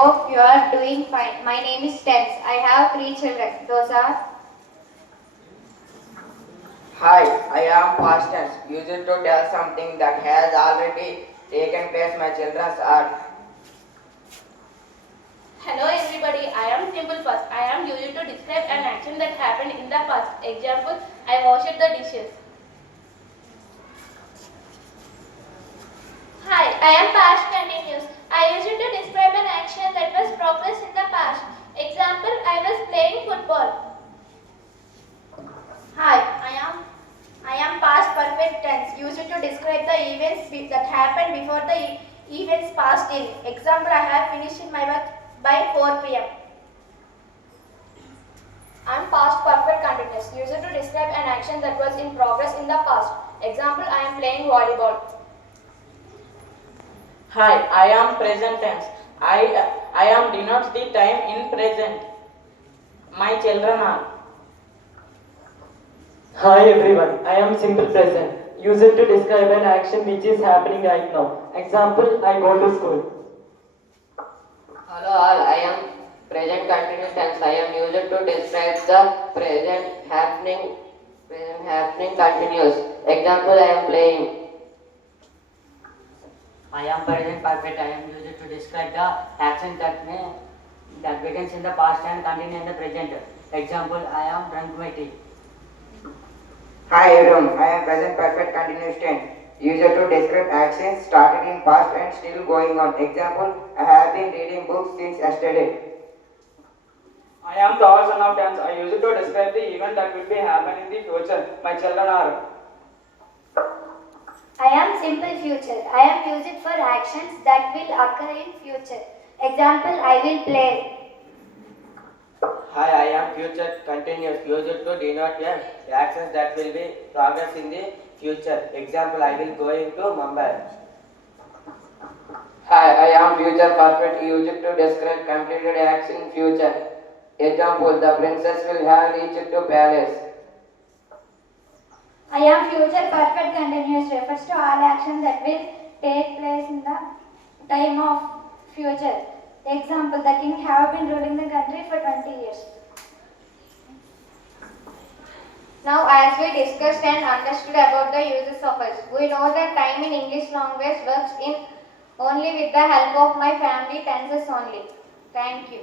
Hope you are doing fine. My name is Tens. I have three children. Those are Hi, I am past tense. Used to tell something that has already taken place. My children are. Hello everybody, I am Simple First. I am used to describe an action that happened in the past. Example, I washed the dishes. Hi, I am past continuous. I used to describe an action that was progress in the past. Example, I was playing football. Hi. I am past perfect tense. Used to describe the events that happened before the events passed in. Example, I have finished my work by 4 p.m. I am past perfect continuous. Used to describe an action that was in progress in the past. Example, I am playing volleyball. Hi, I am present tense. I am denotes the time in present. My children are. Hi everyone, I am simple present. Use it to describe an action which is happening right now. Example, I go to school. Hello all, I am present continuous tense. I am used to describe the present happening continuous. Example, I am playing. I am present perfect. I am used to describe the action that begins in the past and continue in the present. Example, I am drunk my tea. Hi everyone, I am present perfect continuous tense. Used to describe actions started in past and still going on. Example, I have been reading books since yesterday. I am the person of tense. I use it to describe the event that will be happen in the future. My children are. I am simple future. I am used for actions that will occur in future. Example, I will play. Hi, I am future continuous. Used to denote actions that will be progress in the future. Example, I will go into Mumbai. Hi, I am future perfect. Used to describe completed action in future. Example, the princess will have reached to palace. I am future perfect continuous refers to all actions that will take place in the time of future. Example, the king have been ruling the country for 20 years. Now, as we discussed and understood about the uses of us, we know that time in English language works in only with the help of my family tenses only. Thank you.